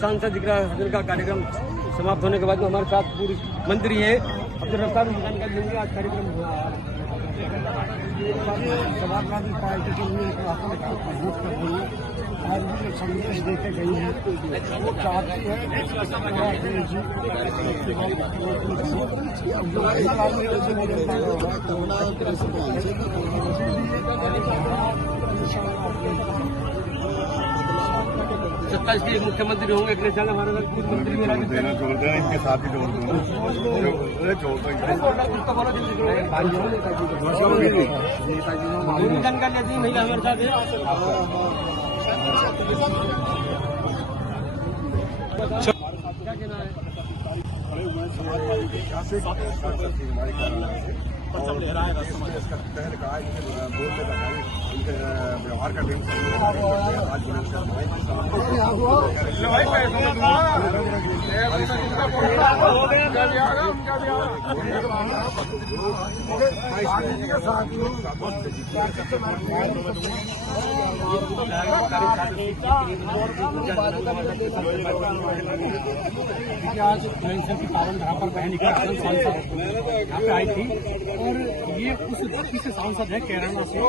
सांसद इकरा हसन का कार्यक्रम समाप्त होने के बाद में हमारे साथ पूरी मंत्री है अब्दुल रफ्तार जानकारी लेंगे। आज कार्यक्रम हुआ समाजवादी पार्टी के लिए आज भी संदेश देके गई है। वो चाहती है सत्ताईस के मुख्यमंत्री होंगे अखिलेश यादव हमारे मंत्री इनके साथ ही जोड़ जानकारी लेती नहीं हमारे साथ उनके व्यवहार का आज की पावन धरा पर बहन यहाँ पे आई थी और ये उस धरती से सांसद है केरला से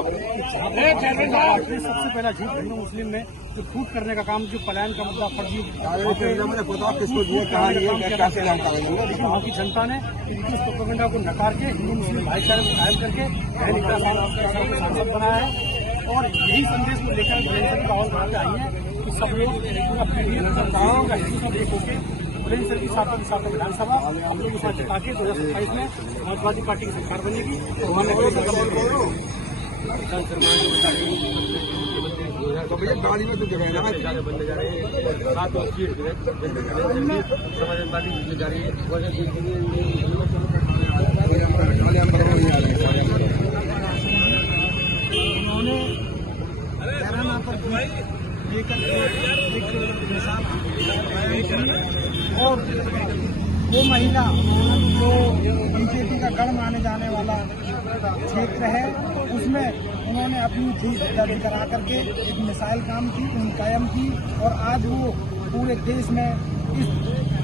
सबसे पहला झूठ हिंदू मुस्लिम में जो फूट करने का काम जो पलायन का मुद्दा फर्जी लेकिन वहाँ की जनता ने इस प्रोपेगेंडा को नकार के हिंदू मुस्लिम भाईचारे को कायम करके सांसद बनाया है। और यही संदेश को लेकर माहौल बनाते आई है कि सब लोग हिंदू सब एक होकर बुलंदशहर की सातों विधानसभा हम लोग साथ जिता के 2027 में समाजवादी पार्टी की सरकार बनेगी। तो भैया गाड़ी में तो जगह बनने जा रहे हैं। 7 और सीट समाजवादी पार्टी जा रही है। उन्होंने कैराना पर लेकर और वो महिला जो बीजेपी का गढ़ माने जाने वाला क्षेत्र है उसमें उन्होंने अपनी जीत दर्ज करा करके एक मिसाइल काम की कायम की और आज वो पूरे देश में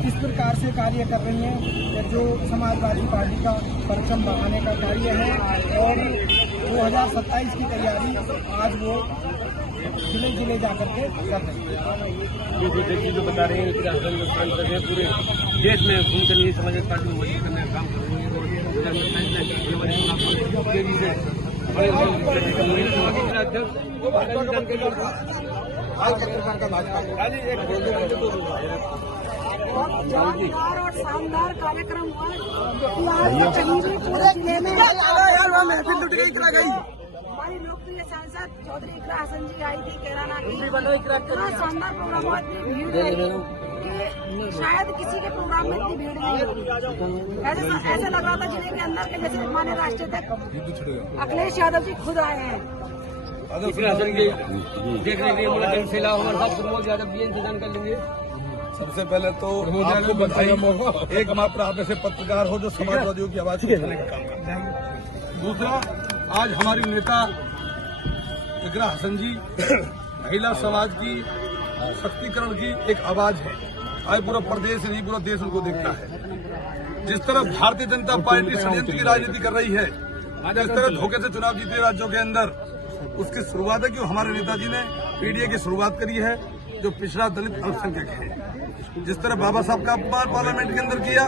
इस प्रकार से कार्य कर रही हैं जो समाजवादी पार्टी का परचम बढ़ाने का कार्य है। और 2027 की तैयारी आज वो जिले जिले जाकर के कर रही है। ये देखिए जो बता रहे हैं कि पूरे देश में घूमकर ये समाजवादी पार्टी को मजबूत करने का काम कर रही है। और शानदार कार्यक्रम हुआ पूरे जिले में हमारी लोकप्रिय सांसद चौधरी इकरा हसन जी आई थी कैराना की। शानदार प्रोग्राम हुआ, इतनी भीड़ कि शायद किसी के प्रोग्राम में इतनी भीड़ नहीं होगी। ऐसे लग रहा था जिले के अंदर के जैसे माननीय राष्ट्रीय अध्यक्ष अखिलेश यादव जी खुद आए हैं। हसन के देखने के लिए फैला हमारे साथ प्रमोद यादव जी इंतजाम कर लेंगे। सबसे पहले तो आपको बधाई, एक मात्र आप ऐसे पत्रकार हो जो समाजवादियों की आवाज उठाने का काम करते हैं। दूसरा, आज हमारी नेता इकरा हसन जी महिला समाज की शक्तिकरण की एक आवाज है। आज पूरा प्रदेश नहीं पूरा देश उनको देखता है। जिस तरह भारतीय जनता पार्टी षड्यंत्र की राजनीति कर रही है, जिस तरह धोखे से चुनाव जीते राज्यों के अंदर, उसकी शुरुआत है कि हमारे नेताजी ने पीडीए की शुरुआत करी है जो पिछड़ा दलित अल्पसंख्यक है। जिस तरह बाबा साहब का अपमान पार्लियामेंट के अंदर किया,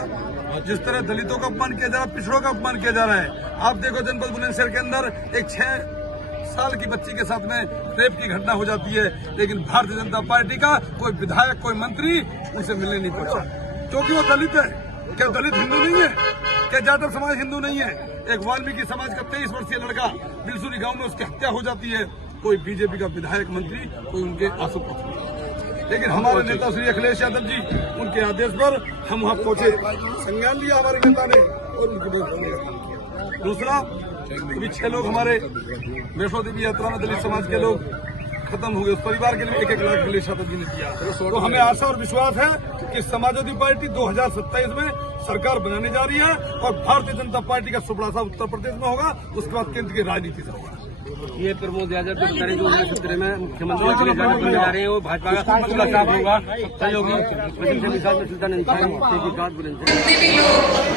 जिस तरह दलितों का अपमान किया जा रहा है, पिछड़ों का अपमान किया जा रहा है। आप देखो जनपद बुलंदशहर के अंदर एक 6 साल की बच्ची के साथ में रेप की घटना हो जाती है, लेकिन भारतीय जनता पार्टी का कोई विधायक कोई मंत्री उनसे मिलने नहीं पहुंचा क्योंकि वो दलित है। क्या दलित हिंदू नहीं है? क्या जाटव समाज हिंदू नहीं है? एक वाल्मीकि समाज का 23 वर्षीय लड़का बिलसुरी गांव में उसकी हत्या हो जाती है, कोई बीजेपी का विधायक मंत्री कोई उनके आंसू पोंछता। लेकिन हमारे नेता श्री अखिलेश यादव जी, उनके आदेश पर हम वहां पहुंचे, संज्ञान लिया हमारे नेता ने और उनकी बहुत। दूसरा, अभी 6 लोग हमारे वैष्णो देवी यात्रा में दलित समाज के लोग खत्म हो गए, उस परिवार के लिए 1-1 लाख अखिलेश यादव जी ने दिया। तो हमें आशा और विश्वास है कि समाजवादी पार्टी 2027 में सरकार बनाने जा रही है और भारतीय जनता पार्टी का सुपड़ा सा उत्तर प्रदेश में होगा, उसके बाद केंद्र की राजनीति से होगा। ये प्रमोद यादव जो बता रहे 2017 में मुख्यमंत्री अखिलेश यादव बनने जा रहे हैं, वो भाजपा का उसका साथ होगा। सहयोगी प्रदेश मिसाल में सुल्तान अली खान की बात बुलंद है। जितने भी लोग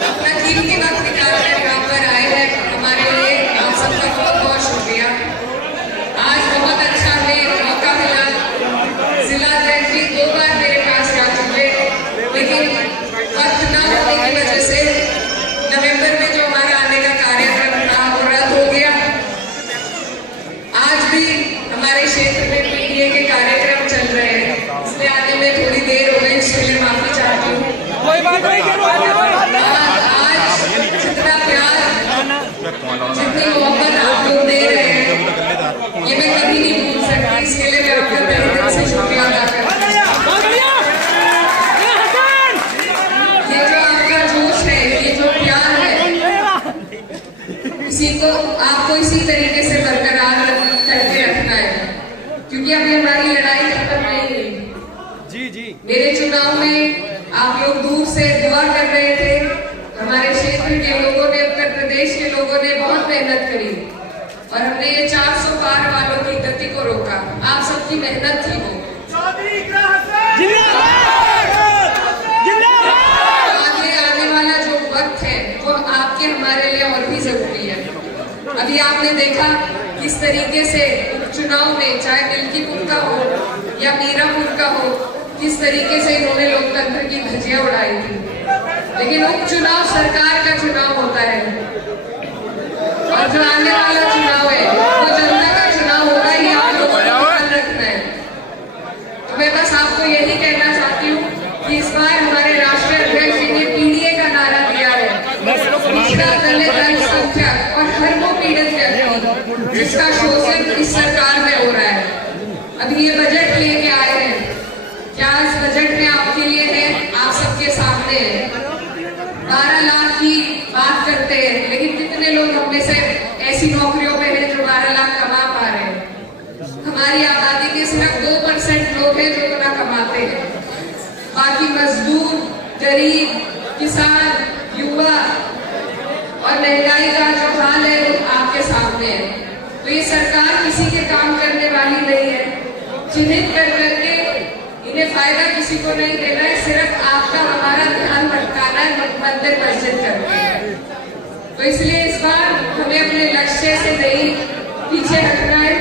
अपना कीमती वक्त निकाल कर यहाँ पर आए हैं, हमारे लिए आप सबका बहुत बहुत शुक्रिया। आज बहुत अच्छा है, मौका मिला। जिला अध्यक्ष जी 2 बार मेरे पास आ चुके, लेकिन वक्त न होने की वजह से नवंबर में जो हमारा आने का कार्यक्रम था वो रद्द हो गया। आज भी हमारे क्षेत्र में पीडीए के कार्यक्रम चल रहे हैं, इसलिए आने में थोड़ी देर हो गई, इसके लिए माफी चाहती हूँ। आज जितना प्यार, जितनी मोहब्बत आप लोग दे रहे हैं, ये मैं कभी नहीं भूल सकती। इसके लिए मैं आपका तहे दिल से शुक्रिया अदा करती हूँ। ये जो आपका जोश है, ये जो प्यार है, इसी को आपको इसी तरीके से बरकरार करके रखना है, क्योंकि अभी हमारी लड़ाई खत्म नहीं हुई। जी मेरे चुनाव में आप लोग दूर से दुआ कर रहे थे, हमारे क्षेत्र के लोगों ने, उत्तर प्रदेश के लोगों ने बहुत मेहनत करी और हमने ये 400 पार वालों की गति को रोका। आप सबकी मेहनत थी वो। आगे आने वाला जो वक्त है वो आपके हमारे लिए और भी जरूरी है। अभी आपने देखा किस तरीके से उपचुनाव में, चाहे मिल्कीपुर का हो या मीरापुर का हो, किस तरीके से इन्होंने लोकतंत्र की धज्जियां उड़ाई थी। लेकिन उपचुनाव सरकार का चुनाव होता है और जो आने वाला चुनाव है वो जनता का चुनाव होगा, ये आप लोगों को ध्यान रखना है। तो मैं बस आपको यही कहना चाहती हूँ कि इस बार हमारे राष्ट्रीय अध्यक्ष जी ने पीडीए का नारा दिया है, पिछड़ा, दलित, अल्पसंख्यक और हर वो पीड़ित व्यक्ति जिसका शोषण इस सरकार में हो रहा है। अभी ये बजट लेके आए हैं, क्या इस बजट में आपके लिए है? आप सबके सामने है। 12 लाख की बात करते हैं, लेकिन कितने लोग हम में से ऐसी नौकरियों में हैं जो 12 लाख कमा पा रहे हैं? हमारी आबादी के सिर्फ 2% लोग हैं जो इतना कमाते हैं। बाकी मजदूर, गरीब, किसान, युवा और महंगाई का जो हाल है वो आपके सामने है। तो ये सरकार किसी के काम करने वाली नहीं है। चिन्हित कर करके इन्हें फायदा किसी को नहीं देना है, सिर्फ आपका हमारा ध्यान भटकाना है मंदिर मस्जिद करके। तो इसलिए इस बार हमें अपने लक्ष्य से नहीं पीछे हटना है,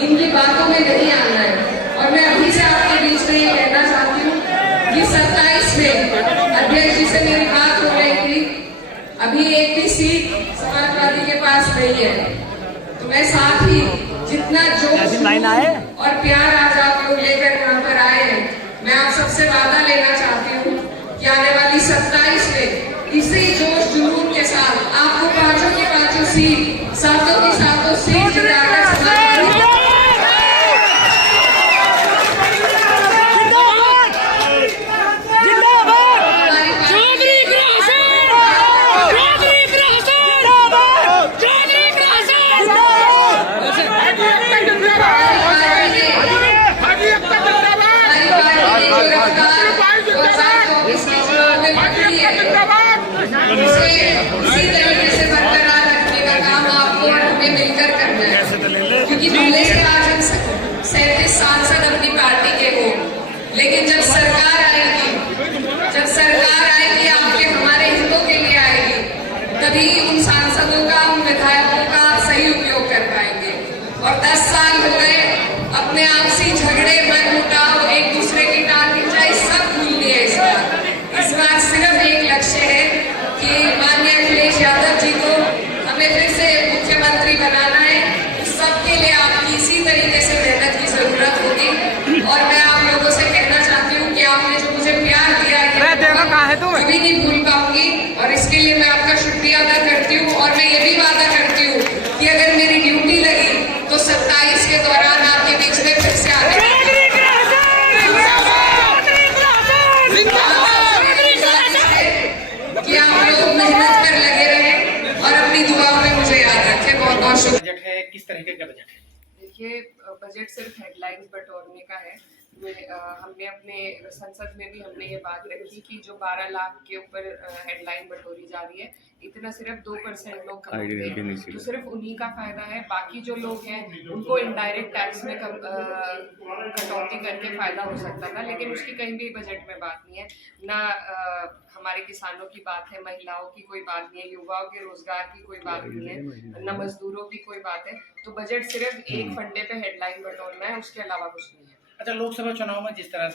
इनकी बातों में नहीं आना है। और मैं अभी से आपके बीच में ये कहना चाहती हूँ कि 27 में अध्यक्ष जी से मेरी बात हो रही थी, अभी एक भी सीट समाजवादी के पास नहीं है। तो मैं साथ ही जितना जोश और प्यार आज आप लोग लेकर यहाँ पर आए हैं, मैं आप सबसे वादा लेना चाहती हूँ कि आने वाली 27 में इसी जोश जुनून के साथ आपको 5 की 5 सीट, 7 की 7 सीट जिताकर इसी तरीके से बरकरार रखने का काम आपको और हमें मिलकर करना है। क्योंकि भले ही आज 37 सांसद अपनी पार्टी के हो, लेकिन जब सरकार आएगी आपके हमारे हितों के लिए आएगी, तभी उन सांसदों का, उन विधायकों का सही उपयोग कर पाएंगे। और 10 साल हो गए, अपने आपसी झगड़े, मनमुटाव, एक दूसरे की टांग खिंचाई सब भूल लिए। इस बार सिर्फ एक लक्ष्य है कि माननीय अखिलेश यादव जी को हमें फिर से मुख्यमंत्री बनाना है। इस सबके लिए आपकी इसी तरीके से मेहनत की जरूरत होगी। और मैं आप लोगों से कहना चाहती हूँ कि आपने जो मुझे प्यार दिया है कभी नहीं भूल पाऊंगी, और इसके लिए मैं आपका शुक्रिया अदा करती हूँ। और मैं ये भी वादा करती हूँ कि अगर मेरी ड्यूटी लगी तो 27 के दौरान आपके बीच में फिर से आने कि आप लोग मेहनत कर लगे रहे और अपनी दुआओं में मुझे याद रखें। बहुत बहुत शुक्रिया। बजट है, किस तरीके का बजट है? देखिए, बजट सिर्फ हेडलाइंस बटोरने का है। हमने अपने संसद में भी हमने ये बात रखी कि जो 12 लाख के ऊपर हेडलाइन बटोरी जा रही है, इतना सिर्फ 2% लोग कमाते हैं, तो सिर्फ उन्हीं का फायदा है। बाकी जो लोग हैं उनको इनडायरेक्ट टैक्स में कटौती करके फायदा हो सकता था, लेकिन उसकी कहीं भी बजट में बात नहीं है। ना हमारे किसानों की बात है, महिलाओं की कोई बात नहीं है, युवाओं के रोजगार की कोई बात नहीं है, न मजदूरों की कोई बात है। तो बजट सिर्फ एक फंडे पे हेडलाइन बटोरना है, उसके अलावा कुछ नहीं है। अच्छा, लोकसभा चुनाव में जिस तरह से